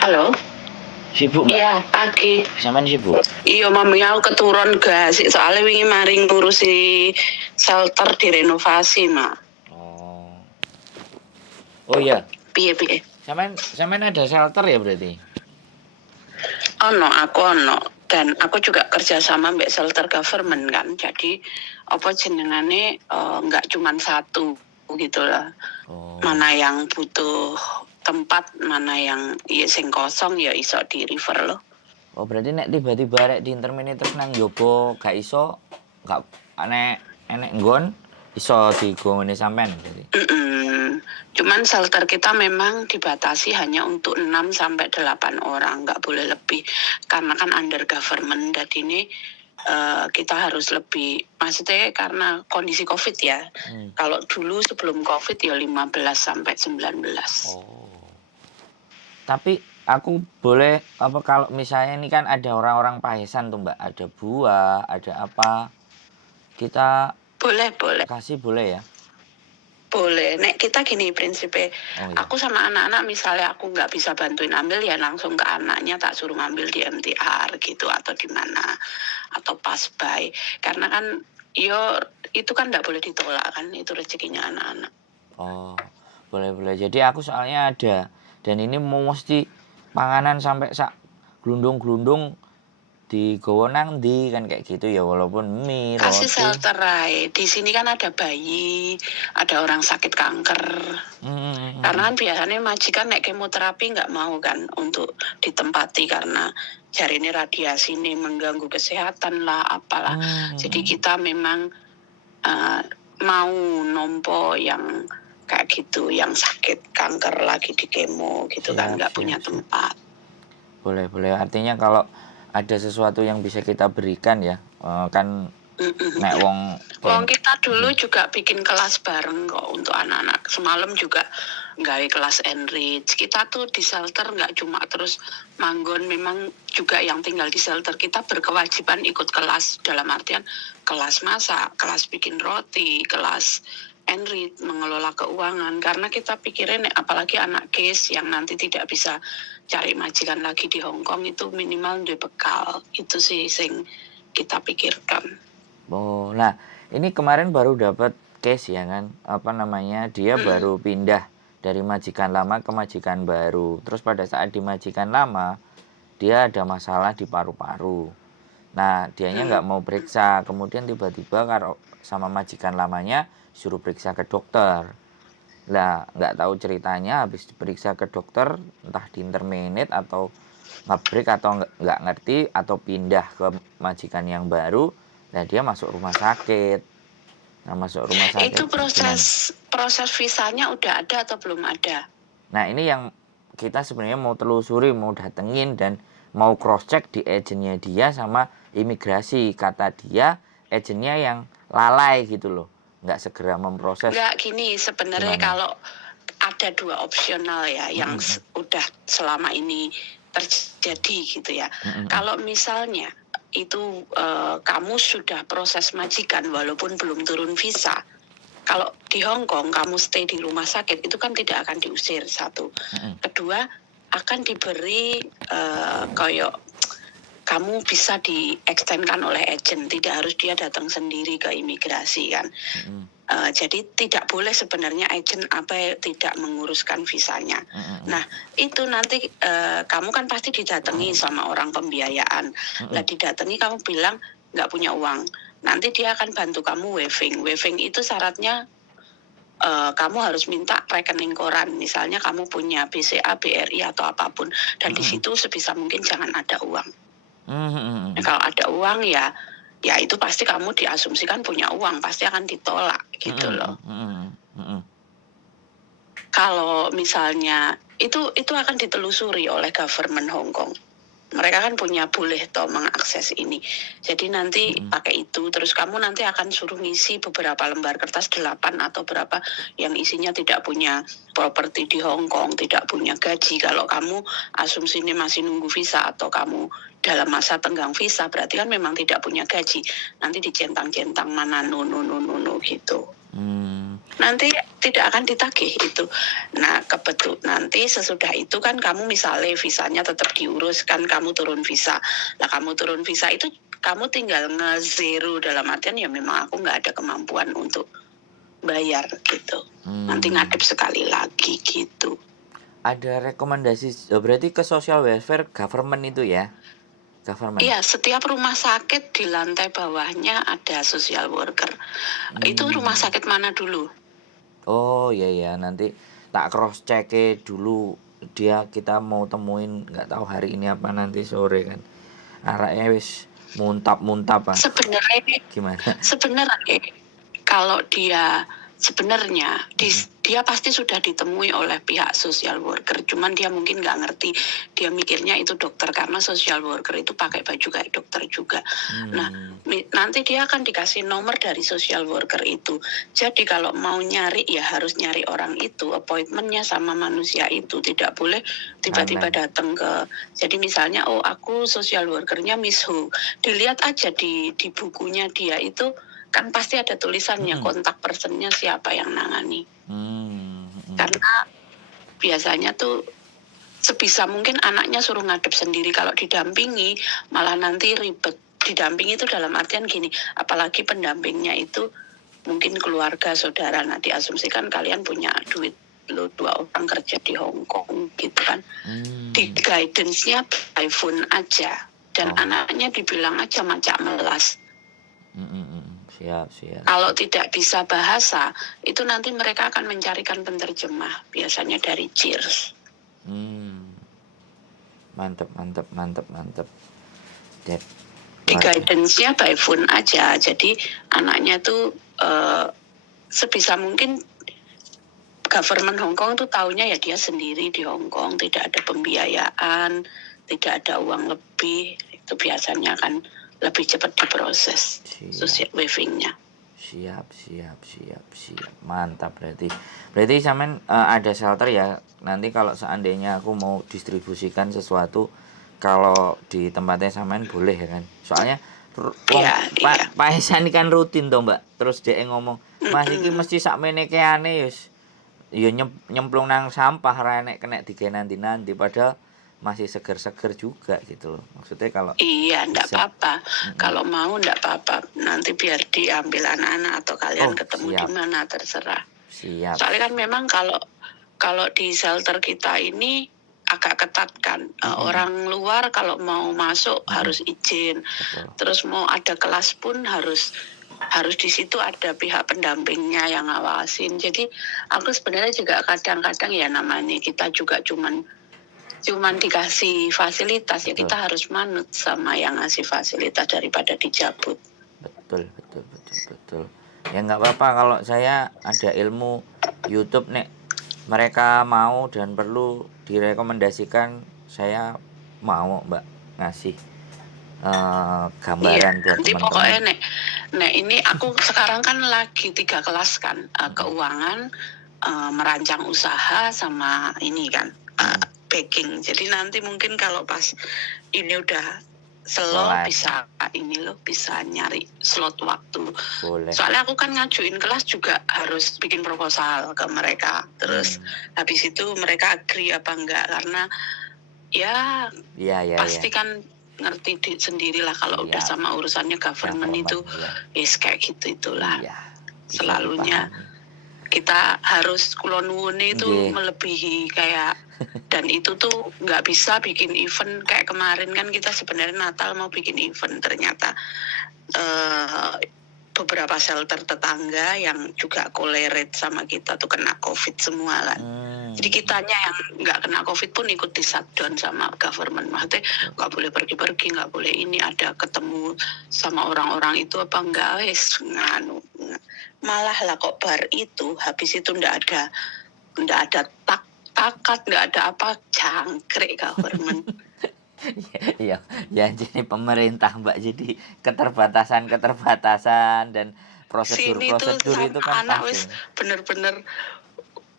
Halo? Sibuk Mbak? Iya, pagi. Sampean sibuk? Iya, mami aku keturun gas. Soalnya wingi mari ngurusi shelter direnovasi, Mak. Oh iya. Piye. Sampean ada shelter ya berarti? Ono. Dan aku juga kerjasama mbak shelter government kan. Jadi apa jenengane nggak cuman satu gitu lah. Mana yang butuh tempat, mana yang sing kosong ya iso di refer loh. Oh berarti nek tiba-tiba rek di terus nang jopo gak iso, gak enek nggon iso digone sampean berarti. Cuman shelter kita memang dibatasi hanya untuk 6 sampai 8 orang, nggak boleh lebih. Karena kan under government, dan ini kita harus lebih, maksudnya karena kondisi COVID ya. Kalau dulu sebelum COVID ya 15 sampai 19. Tapi aku boleh apa kalau misalnya ini kan ada orang-orang pahesan tuh Mbak, ada buah, ada apa. Kita boleh kasih boleh ya? Boleh. Nek kita gini prinsipnya, aku sama anak-anak misalnya aku nggak bisa bantuin ambil ya langsung ke anaknya tak suruh ngambil di MTR gitu atau di mana atau pas by. Karena kan itu kan nggak boleh ditolak kan, itu rezekinya anak-anak. Oh boleh. Jadi aku soalnya ada dan ini mau mesti panganan sampai sak glundung di nang di kan kayak gitu ya, walaupun mie kasih roti. Shelter di sini kan ada bayi, ada orang sakit kanker. Karena kan biasanya majikan nek kemoterapi nggak mau kan untuk ditempati karena jari ini radiasi ini mengganggu kesehatan lah apalah. Jadi kita memang mau nompo yang kayak gitu, yang sakit kanker lagi di kemo gitu kan, nggak punya tempat. Boleh artinya kalau ada sesuatu yang bisa kita berikan ya, kan nek wong kita dulu juga bikin kelas bareng kok untuk anak-anak. Semalam juga gawe kelas enrich. Kita tuh di shelter nggak cuma terus manggon, memang juga yang tinggal di shelter kita berkewajiban ikut kelas, dalam artian kelas masak, kelas bikin roti, kelas enrich, mengelola keuangan. Karena kita pikirin apalagi anak case yang nanti tidak bisa cari majikan lagi di Hong Kong, itu minimal di bekal. Itu sih sing kita pikirkan. Oh, nah ini kemarin baru dapat case ya kan, apa namanya, dia baru pindah dari majikan lama ke majikan baru. Terus pada saat di majikan lama dia ada masalah di paru-paru. Nah dianya nggak mau periksa, kemudian tiba-tiba kalau sama majikan lamanya suruh periksa ke dokter. Lah nggak tahu ceritanya, habis diperiksa ke dokter entah di interminate atau ngebreak atau nggak ngerti atau pindah ke majikan yang baru. Nah dia masuk rumah sakit. Itu proses visanya udah ada atau belum ada? Nah ini yang kita sebenarnya mau telusuri, mau datengin dan mau cross check di agennya dia sama imigrasi. Kata dia agennya yang lalai gitu loh, nggak segera memproses. Nggak gini sebenarnya, kalau ada 2 opsional ya yang udah selama ini terjadi gitu ya. Kalau misalnya itu kamu sudah proses majikan walaupun belum turun visa, kalau di Hong Kong kamu stay di rumah sakit itu kan tidak akan diusir, satu. Kedua, akan diberi kayak kamu bisa di-extendkan oleh agent, tidak harus dia datang sendiri ke imigrasi kan. Jadi tidak boleh sebenarnya agent tidak menguruskan visanya. Nah itu nanti kamu kan pasti didatangi sama orang pembiayaan. Nah didatangi kamu bilang nggak punya uang, nanti dia akan bantu kamu waiving itu syaratnya kamu harus minta rekening koran, misalnya kamu punya BCA, BRI atau apapun, dan di situ sebisa mungkin jangan ada uang. Kalau ada uang ya itu pasti kamu diasumsikan punya uang, pasti akan ditolak gitu loh. Kalau misalnya itu akan ditelusuri oleh government Hong Kong. Mereka kan boleh mengakses ini. Jadi nanti pakai itu, terus kamu nanti akan suruh ngisi beberapa lembar kertas, 8 atau berapa yang isinya tidak punya properti di Hong Kong, tidak punya gaji. Kalau kamu asumsi ini masih nunggu visa atau kamu dalam masa tenggang visa, berarti kan memang tidak punya gaji. Nanti dicentang-centang mana no gitu. Nanti tidak akan ditagih itu. Nah, nanti sesudah itu kan kamu misalnya visanya tetap diurus, kan kamu turun visa. Nah, kamu turun visa itu kamu tinggal nge-zero, dalam artian ya memang aku nggak ada kemampuan untuk bayar gitu. Nanti ngadep sekali lagi gitu. Ada rekomendasi, berarti ke social welfare government itu ya? Government. Iya, setiap rumah sakit di lantai bawahnya ada social worker. Itu rumah sakit mana dulu? Oh iya, nanti tak cross check dulu, kita mau temuin, nggak tahu hari ini apa nanti sore kan. Arahnya wis muntap ah. Sebenarnya Gimana? Sebenarnya kalau dia dia pasti sudah ditemui oleh pihak social worker, cuman dia mungkin nggak ngerti, dia mikirnya itu dokter karena social worker itu pakai baju kayak dokter juga. Nah, nanti dia akan dikasih nomor dari social worker itu. Jadi kalau mau nyari ya harus nyari orang itu, appointmentnya sama manusia itu, tidak boleh tiba-tiba datang ke. Jadi misalnya, oh aku social workernya Miss Ho, dilihat aja di bukunya dia itu. Kan pasti ada tulisannya kontak personnya siapa yang nangani. Karena biasanya tuh sebisa mungkin anaknya suruh ngadep sendiri. Kalau didampingi malah nanti ribet. Didampingi itu dalam artian gini, apalagi pendampingnya itu mungkin keluarga, saudara. Nah, diasumsikan kalian punya duit, lo 2 orang kerja di Hong Kong gitu kan. Di guidance-nya by phone aja. Dan anaknya dibilang aja macak melas. Siap. Kalau tidak bisa bahasa, itu nanti mereka akan mencarikan penterjemah, biasanya dari Cheers. Mantap. Di guidance-nya by phone aja, jadi anaknya tuh sebisa mungkin government Hong Kong tuh taunya ya dia sendiri di Hong Kong, tidak ada pembiayaan, tidak ada uang lebih, itu biasanya akan lebih cepat diproses social living-nya. Siap. Mantap berarti sampean ada shelter ya. Nanti kalau seandainya aku mau distribusikan sesuatu, kalau di tempatnya sampean boleh ya kan. Soalnya Pak Esan kan rutin toh Mbak. Terus dia ngomong, "Mas iki mesti sakmene keane ya nyemplung nang sampah ra nek kena dige nanti padahal masih seger-seger juga gitu loh. Maksudnya kalau enggak apa-apa. Kalau mau enggak apa-apa. Nanti biar diambil anak-anak atau kalian ketemu di mana terserah. Siap. Soalnya kan memang kalau di shelter kita ini agak ketat kan. Orang luar kalau mau masuk harus izin. Terus mau ada kelas pun harus di situ ada pihak pendampingnya yang ngawasin. Jadi aku sebenarnya juga kadang-kadang ya namanya kita juga cuman dikasih fasilitas ya kita harus manut sama yang ngasih fasilitas daripada dijabut. Betul. Ya nggak apa-apa kalau saya ada ilmu YouTube nek mereka mau dan perlu direkomendasikan, saya mau Mbak ngasih gambaran buat nanti teman-teman. Pokoknya nek ini aku sekarang kan lagi 3 kelas kan, keuangan, merancang usaha sama ini kan baking. Jadi nanti mungkin kalau pas ini udah slow bisa nyari slot waktu. Boleh. Soalnya aku kan ngajuin kelas juga harus bikin proposal ke mereka. Terus habis itu mereka agree apa enggak, karena ya pasti kan ngerti sendirilah kalau udah sama urusannya government itu kayak gitu itulah. Selalunya kita harus kulon wune itu melebihi kayak dan itu tuh nggak bisa bikin event kayak kemarin kan kita sebenarnya Natal mau bikin event, ternyata beberapa shelter tetangga yang juga kolerate sama kita tuh kena COVID semua kan. Jadi kitanya yang nggak kena COVID pun ikut di shutdown sama government. Maksudnya nggak boleh pergi-pergi, nggak boleh ini, ada ketemu sama orang-orang itu apa enggak, malah lah kok bar itu habis itu nggak ada takat, nggak ada apa, jangkrik government. Iya, jadi pemerintah Mbak, jadi keterbatasan dan prosedur itu kan anak wis bener-bener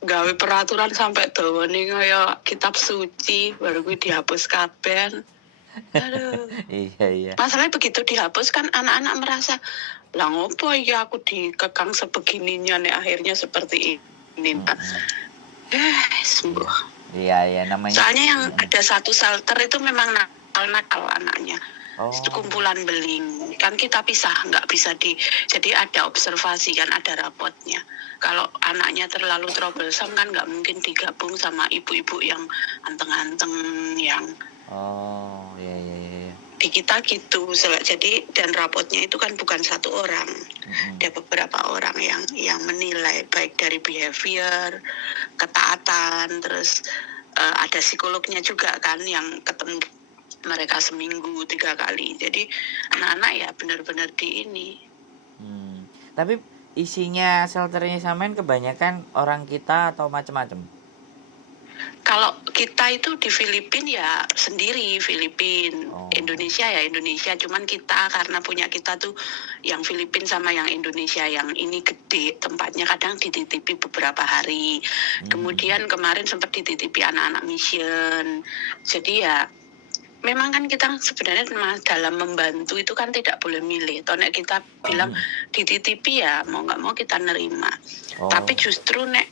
gawe peraturan sampai dawane kaya kitab suci baru kuwi dihapus kabeh. Aduh. Iya. Masalahnya begitu dihapus kan anak-anak merasa, lah ngopo iki aku dikekang sebegininya nih akhirnya seperti ini. Sembuh. Iya namanya. Soalnya yang ada satu shelter itu memang nakal anaknya. Itu kumpulan beling. Kan kita pisah, nggak bisa jadi ada observasi kan, ada rapotnya. Kalau anaknya terlalu troublesome kan nggak mungkin digabung sama ibu-ibu yang anteng-anteng yang Iya. di kita gitu. Jadi dan rapotnya itu kan bukan satu orang. Ada beberapa orang yang menilai baik dari behavior, ketaatan, terus ada psikolognya juga kan yang ketemu mereka seminggu 3 kali. Jadi anak-anak ya benar-benar di ini. Tapi isinya shelternya sampean kebanyakan orang kita atau macam-macam? Kalau kita itu di Filipina ya sendiri Filipina, Indonesia ya Indonesia. Cuman kita karena punya kita tuh yang Filipina sama yang Indonesia yang ini gede tempatnya kadang dititipi beberapa hari. Kemudian kemarin sempat dititipi anak-anak mission. Jadi ya memang kan kita sebenarnya dalam membantu itu kan tidak boleh milih. Toh nek kita bilang dititipi ya mau nggak mau kita nerima. Tapi justru nek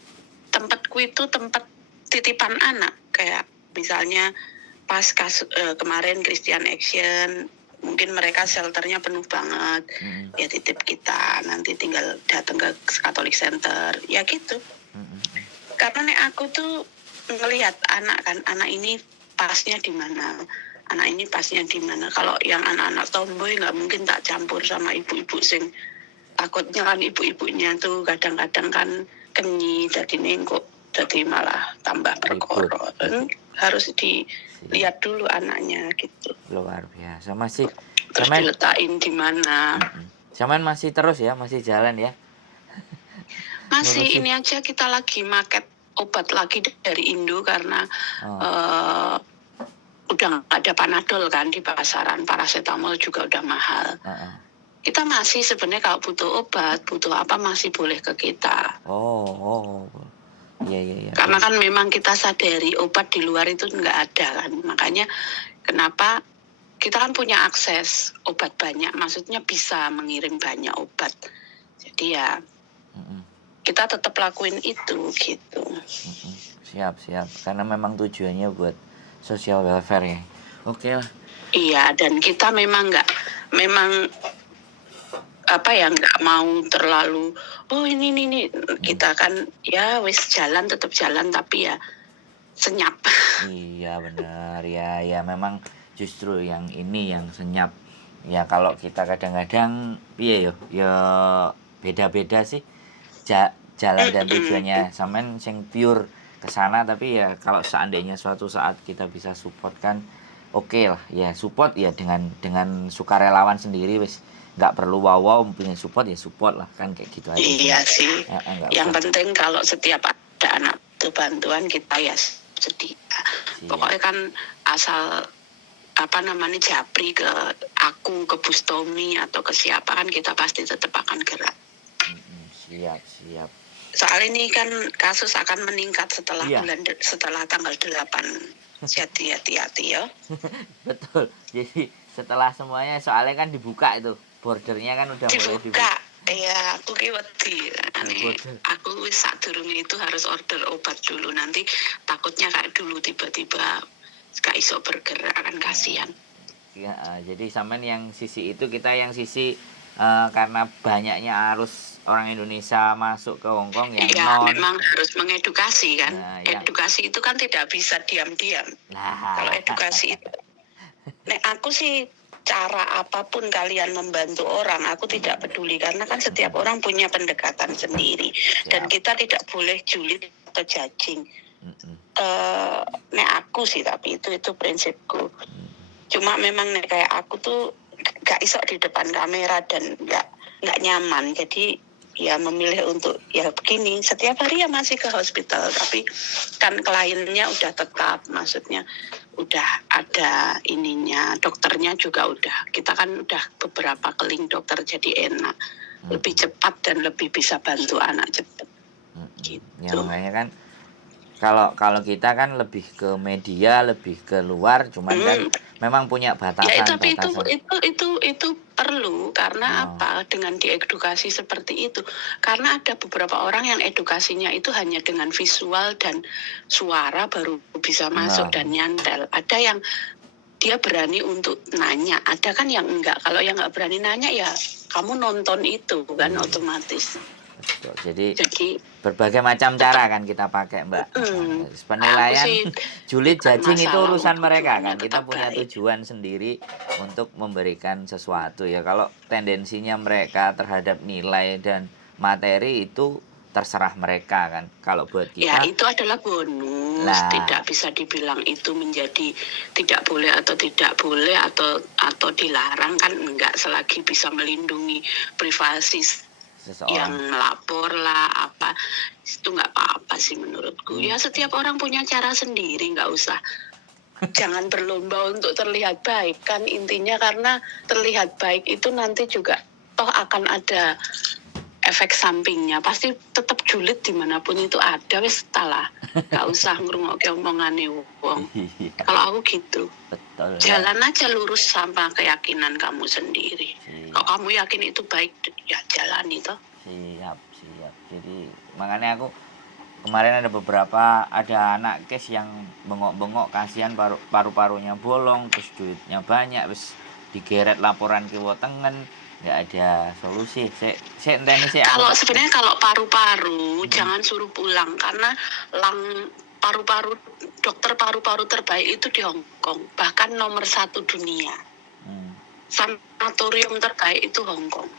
tempatku itu tempat titipan anak kayak misalnya pas kemarin Christian Action mungkin mereka shelternya penuh banget ya titip kita nanti tinggal datang ke Catholic Center ya gitu. Karena nek aku tuh ngelihat anak ini pasnya di mana. Anak ini pasnya di mana. Kalau yang anak-anak tomboy nggak mungkin tak campur sama ibu-ibu sing takutnya kan ibu-ibunya tuh kadang-kadang kan kenyi jadi nengkok jadi malah tambah perkara. Harus dilihat dulu anaknya gitu. Luar biasa. Masih terus diletakin di mana. Saman masih terus ya, masih jalan ya. Masih ini aja kita lagi market obat lagi dari Indo karena udah nggak ada Panadol kan di pasaran, paracetamol juga udah mahal. Kita masih sebenarnya kalau butuh obat, butuh apa masih boleh ke kita. Iya. Karena kan memang kita sadari obat di luar itu nggak ada kan, makanya kenapa kita kan punya akses obat banyak, maksudnya bisa mengirim banyak obat. Jadi ya kita tetap lakuin itu gitu. Siap. Karena memang tujuannya buat social welfare ya. Oke lah. Iya, dan kita memang nggak mau terlalu ini kita kan ya wis tetap jalan tapi ya senyap. Iya benar ya memang justru yang ini yang senyap. Ya kalau kita kadang-kadang ya beda-beda sih jalan dan tujuannya sampean sing pure ke sana, tapi ya kalau seandainya suatu saat kita bisa support kan oke lah ya, support ya dengan sukarelawan sendiri wis, nggak perlu wow punya support ya support lah kan kayak gitu aja. Iya sih yang penting kalau setiap ada anak butuh bantuan kita ya sedia. Pokoknya kan asal japri ke aku, ke Bustomi atau ke siapa kan kita pasti tetap akan gerak. Siap. Soal ini kan kasus akan meningkat setelah setelah tanggal 8. Jadi hati-hati ya. Betul. Jadi setelah semuanya soalnya kan dibuka itu. Bordernya kan udah mulai dibuka. Iya, aku ki wedi. Aku wis sadurunge itu harus order obat dulu, nanti takutnya kayak dulu tiba-tiba gak iso bergerak kan kasihan. Ya, jadi sampean yang sisi itu, kita yang sisi karena banyaknya arus orang Indonesia masuk ke Hong Kong memang harus mengedukasi kan. Edukasi itu kan tidak bisa diam-diam. Kalau edukasi itu aku sih cara apapun kalian membantu orang, aku tidak peduli karena kan setiap orang punya pendekatan sendiri. Dan kita tidak boleh julid atau judging. Aku sih tapi itu prinsipku. Cuma memang kayak aku tuh gak iso di depan kamera dan gak nyaman, jadi ya memilih untuk ya begini. Setiap hari ya masih ke hospital, tapi kan kliennya udah tetap, maksudnya udah ada ininya, dokternya juga udah, kita kan udah beberapa keling dokter, jadi enak, lebih cepat dan lebih bisa bantu anak cepat gitu. Ya makanya kan kalau kita kan lebih ke media, lebih ke luar, cuman kan memang punya Ya, tapi batasan-batasan. itu perlu karena Oh, apa? Dengan diedukasi seperti itu. Karena ada beberapa orang yang edukasinya itu hanya dengan visual dan suara baru bisa masuk nah, dan nyantel. Ada yang dia berani untuk nanya, ada kan yang enggak. Kalau yang enggak berani nanya ya kamu nonton itu kan otomatis. betul. Jadi Jadi berbagai macam cara kan kita pakai, Mbak. aku Penilaian sih julid bukan judging itu masalah urusan untuk mereka judulnya kan. Kita tetap punya baik. tujuan sendiri untuk memberikan sesuatu ya. Kalau tendensinya mereka terhadap nilai dan materi itu terserah mereka kan. Kalau buat Ya, kita, itu adalah bonus. lah, Tidak bisa dibilang itu menjadi tidak boleh atau dilarang kan enggak, selagi bisa melindungi privasi yang seseorang. melapor lah apa itu nggak apa-apa sih menurutku. Ya setiap orang punya cara sendiri, nggak usah. Jangan berlomba untuk terlihat baik kan intinya, karena terlihat baik itu nanti juga toh akan ada efek sampingnya, pasti tetap julid dimanapun itu ada, wis lah, gak usah ngrungokke omongane wong. Iya, Kalau aku gitu, betul ya. jalan aja lurus sama keyakinan kamu sendiri. Kalau Siap, kamu yakin itu baik, ya jalani toh. siap, siap. Jadi makanya aku kemarin ada anak case yang bengok-bengok, kasihan paru-parunya bolong, terus duitnya banyak, terus digeret laporan ke Wotengen, nggak ada solusi. Kalau sebenarnya kalau paru-paru jangan suruh pulang, karena paru-paru dokter paru-paru terbaik itu di Hong Kong, bahkan nomor 1 dunia. Sanatorium terbaik itu Hong Kong.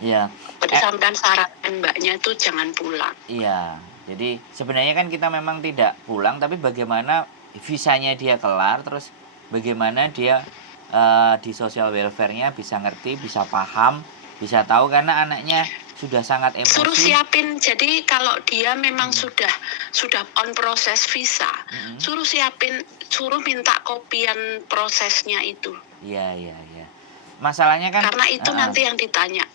Iya. Jadi sampean sarankan mbaknya itu jangan pulang. Iya. Jadi sebenarnya kan kita memang tidak pulang, tapi bagaimana visanya dia kelar, terus bagaimana dia di social welfare-nya bisa ngerti, bisa paham, bisa tahu karena anaknya sudah sangat Suruh emosi. siapin, jadi kalau dia memang sudah on proses visa, suruh minta kopian prosesnya itu. Iya, iya, iya. Masalahnya kan Karena itu nanti yang ditanya.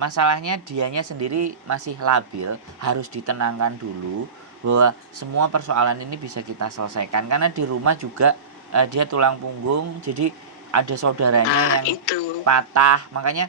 masalahnya dianya sendiri masih labil, harus ditenangkan dulu bahwa semua persoalan ini bisa kita selesaikan karena di rumah juga dia tulang punggung, jadi ada saudaranya yang itu. patah, makanya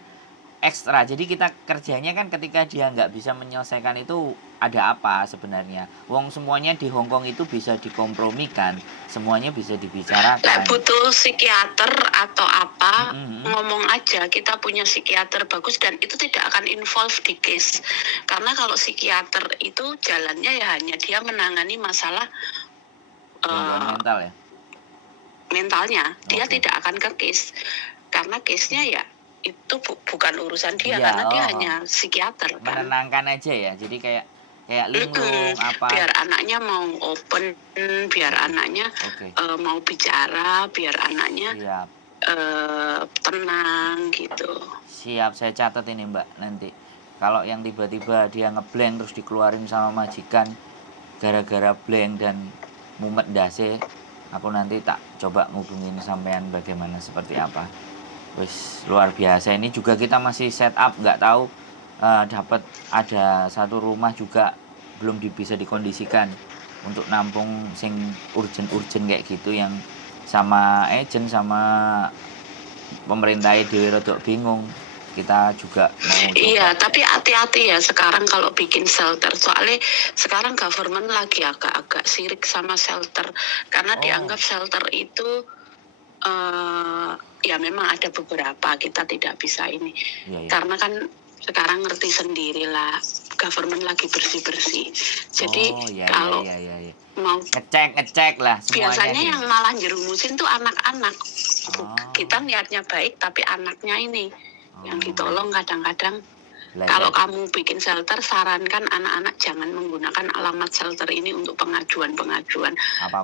ekstra. Jadi kita kerjanya kan ketika dia nggak bisa menyelesaikan itu ada apa sebenarnya. Wong semuanya di Hongkong itu bisa dikompromikan, semuanya bisa dibicarakan. Butuh psikiater atau apa, ngomong aja kita punya psikiater bagus dan itu tidak akan involve di case. Karena kalau psikiater itu jalannya ya hanya dia menangani masalah mental ya. Mentalnya, dia tidak akan ke case. Karena case-nya ya itu bukan urusan dia, karena dia hanya psikiater kan. Menenangkan aja ya, jadi kayak linglung apa. Biar anaknya mau open, biar anaknya mau bicara, biar anaknya tenang gitu. Siap, saya catat ini Mbak nanti. Kalau yang tiba-tiba dia ngeblank terus dikeluarin sama majikan gara-gara blank dan mumet dase, aku nanti tak coba ngubungin sampean bagaimana seperti apa. Wis luar biasa, ini juga kita masih set up, nggak tahu dapat ada satu rumah juga belum bisa dikondisikan untuk nampung sing urgent kayak gitu, yang sama agent sama pemerintah dhewe rodok bingung. Kita juga mau coba. Iya, tapi hati-hati ya sekarang kalau bikin shelter. Soalnya sekarang government lagi agak-agak sirik sama shelter. Karena dianggap shelter itu ya memang ada beberapa kita tidak bisa ini. Karena kan sekarang ngerti sendirilah, government lagi bersih-bersih. Jadi kalau mau ngecek lah semuanya. Biasanya yang malah jerumusin tuh anak-anak. Kita niatnya baik tapi anaknya ini yang ditolong kadang-kadang. Kalau kamu bikin shelter, sarankan anak-anak jangan menggunakan alamat shelter ini untuk pengajuan-pengajuan.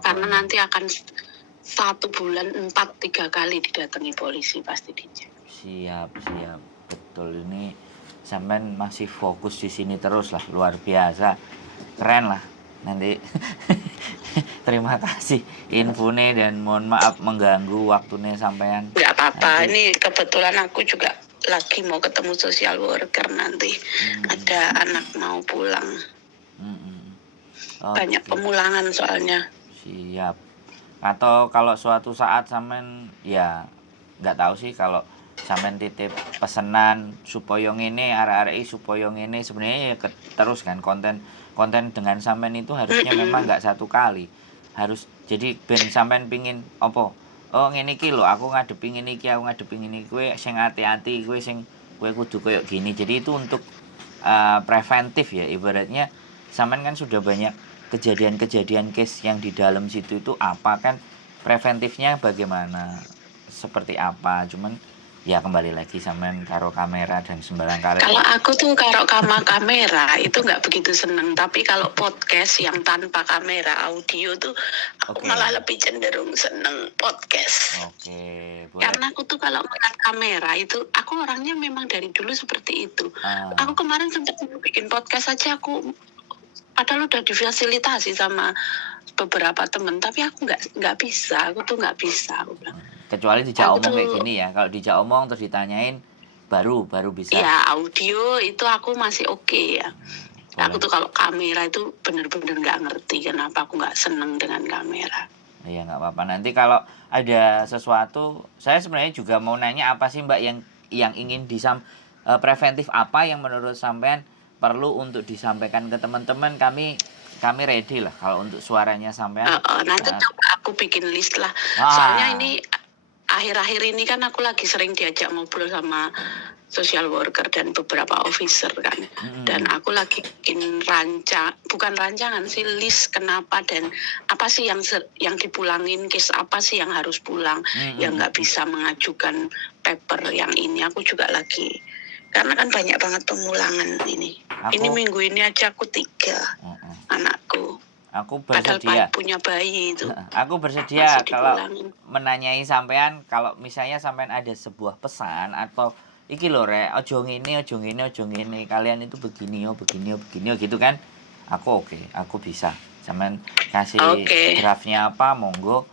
Karena nanti akan 1 bulan 3 kali didatangi polisi pasti dicek. Siap, betul. Ini sampean masih fokus di sini terus lah, luar biasa, keren lah. Nanti terima kasih infonya dan mohon maaf mengganggu waktunya sampean. Nggak apa-apa, ini kebetulan aku juga lagi mau ketemu social worker nanti. Ada anak mau pulang. Banyak pemulangan soalnya. Siap. Atau kalau suatu saat sampean ya nggak tahu sih, kalau sampean titip pesanan supaya ngene arek-arek supaya ngene, sebenarnya ya terus kan konten dengan sampean itu harusnya memang nggak satu kali. Harus jadi ben sampean pingin apa? Oh ngene iki lho, aku ngadepi ngene iki, kowe sing hati-hati, kowe kudu koyo gini. Jadi itu untuk preventif ya, ibaratnya sampean kan sudah banyak kejadian-kejadian case yang di dalam situ itu apa kan, preventifnya bagaimana, seperti apa. Cuman ya kembali lagi sampean karo kamera dan sembarang karya. Kalau aku tuh karo kamera itu nggak begitu seneng, tapi kalau podcast yang tanpa kamera audio tuh aku malah lebih cenderung seneng podcast. Boleh. Karena aku tuh kalau ngeliat kamera itu, aku orangnya memang dari dulu seperti itu. Aku kemarin sempat bikin podcast aja, aku padahal udah difasilitasi sama beberapa temen, tapi aku nggak bisa, aku nggak bisa. Aku bilang. Kecuali dijak omong kayak gini ya, kalau dijak omong terus ditanyain baru bisa. Ya audio itu aku masih oke ya. Aku tuh kalau kamera itu bener-bener nggak ngerti kenapa aku nggak seneng dengan kamera. Iya nggak apa-apa. Nanti kalau ada sesuatu, saya sebenarnya juga mau nanya apa sih Mbak yang ingin preventif apa yang menurut sampean perlu untuk disampaikan ke teman-teman. Kami ready lah kalau untuk suaranya sampean. Nanti coba aku bikin list lah. Soalnya ini akhir-akhir ini kan aku lagi sering diajak ngobrol sama social worker dan beberapa officer kan. Dan aku lagi bikin bukan rancangan sih, list kenapa dan apa sih yang dipulangin, case apa sih yang harus pulang, yang nggak bisa mengajukan paper yang ini. Aku juga lagi, karena kan banyak banget pemulangan ini. Ini minggu ini aja aku 3 anakku. Aku bersedia. Padahal punya bayi itu. Aku bersedia kalau menanyai sampean, kalau misalnya sampean ada sebuah pesan atau iki lho rek, ojo ngene, kalian itu begini gitu kan. Aku oke, aku bisa. Sampean kasih draftnya apa, monggo,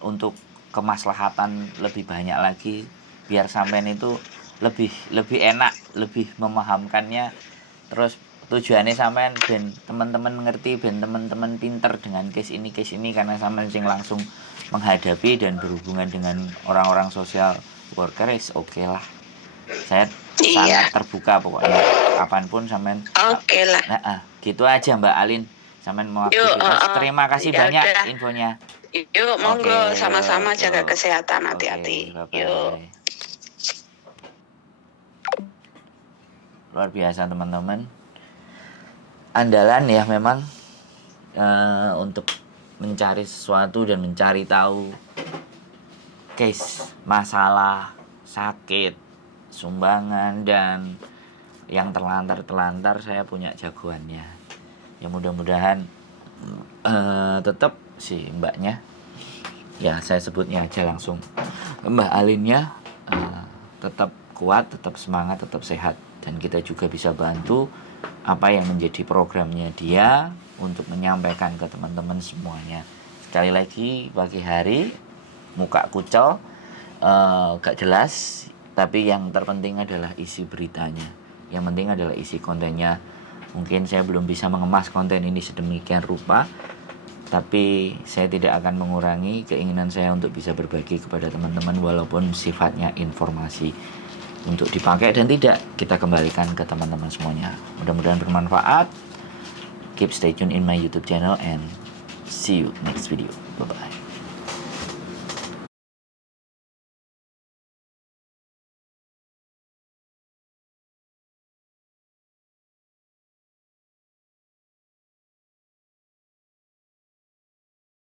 untuk kemaslahatan lebih banyak lagi biar sampean itu lebih enak, lebih memahamkannya. Terus tujuannya sampean ben teman-teman mengerti, ben teman-teman pinter dengan case ini karena sampean sing langsung menghadapi dan berhubungan dengan orang-orang social worker. Oke lah. Saya sangat terbuka pokoknya kapanpun sampean. Oke lah. Gitu aja Mbak Alin. Sampean mau aktivitas. Terima kasih banyak infonya. Yuk, monggo sama-sama jaga kesehatan, hati-hati. Yuk. Luar biasa teman-teman. Andalan ya memang untuk mencari sesuatu dan mencari tahu case, masalah, sakit, sumbangan dan yang terlantar saya punya jagoannya. Ya mudah-mudahan tetap si mbaknya, ya saya sebutnya aja langsung Mbak Alinnya, tetap kuat, tetap semangat, tetap sehat, dan kita juga bisa bantu apa yang menjadi programnya dia untuk menyampaikan ke teman-teman semuanya. Sekali lagi, pagi hari muka kucel, gak jelas, tapi yang terpenting adalah isi beritanya, yang penting adalah isi kontennya. Mungkin saya belum bisa mengemas konten ini sedemikian rupa, tapi saya tidak akan mengurangi keinginan saya untuk bisa berbagi kepada teman-teman walaupun sifatnya informasi untuk dipakai dan tidak kita kembalikan ke teman-teman semuanya. Mudah-mudahan bermanfaat. Keep stay tune in my YouTube channel and see you next video. Bye bye.